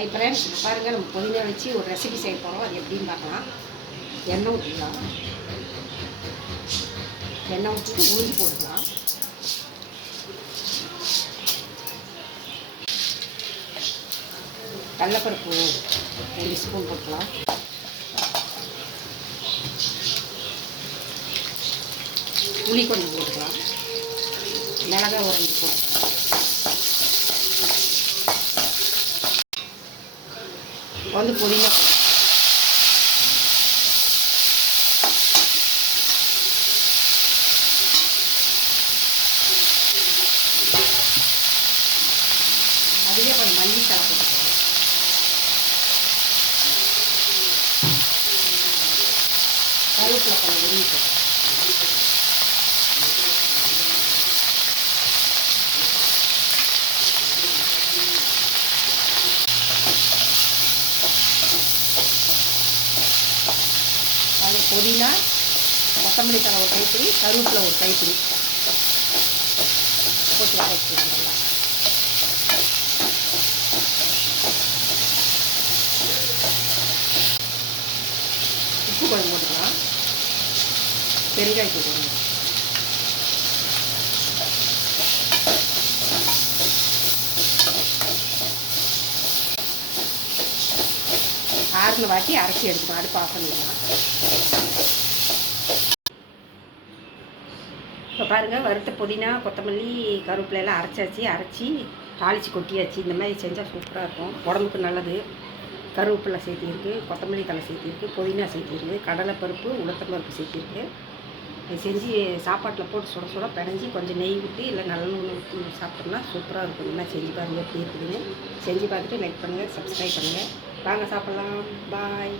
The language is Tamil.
ஹை ஃப்ரெண்ட்ஸ், பாருங்கள் நம்ம புதினா வச்சு ஒரு ரெசிபி செய்ய போகிறோம். அது எப்படின்னு பார்க்கலாம். எண்ணெய் ஊற்றிக்கலாம். எண்ணெய் ஊற்றிட்டு உளுந்து போட்டுக்கலாம். கடலைப்பருப்பு 2 ஸ்பூன் போட்டுக்கலாம். புளி கொஞ்சம் போட்டுக்கலாம். மிளகாய் ஒரு 5 போட்டுக்கலாம். வந்து புதினா போட்டுக்கலாம். அதுலேயே கொஞ்சம் மல்லித்தலை போட்டுக்கலாம். கருவேப்பிலை கொஞ்சம் உருவி போட்டுக்கலாம். அது புதினா, கொத்தமல்லி தலை ஒரு கைப்பிடி, கருவேப்பிலை ஒரு கைப்பிடி போட்டு வதக்கலாம். நல்லா உப்பு கொஞ்சம் போட்டுக்கலாம். பெருங்காயத்தூள் போடணும். ஆறுன வாட்டி அரைச்சி எடுத்துக்கலாம். அடுப்பு ஆஃப் பண்ணிடலாம். இப்போ பாருங்கள், வறுத்த புதினா, கொத்தமல்லி, கருவேப்பிலை எல்லாம் அரைச்சி தாளித்து கொட்டியாச்சு. இந்த மாதிரி செஞ்சால் சூப்பராக இருக்கும். உடம்புக்கு நல்லது. கருவேப்பிலை சேர்த்திருக்கு, கொத்தமல்லி தலை சேர்த்திருக்கு, புதினா சேர்த்திருக்கு, கடலைப்பருப்பு, உளுத்தம்பருப்பு சேர்த்திருக்கு. இது செஞ்சு சாப்பாட்டில் போட்டு சுட சுட பிணைஞ்சி கொஞ்சம் நெய் ஊற்றி இல்லை நல்லெண்ணெய் ஊற்றி சாப்பிட்டோம்னா சூப்பராக இருக்கும். இந்த மாதிரி செஞ்சு பாருங்கள் எப்படி இருக்குதுன்னு. செஞ்சு பார்த்துட்டு லைக் பண்ணுங்கள், சப்ஸ்கிரைப் பண்ணுங்கள். வாங்க சாப்பிட்லாம். பாய்.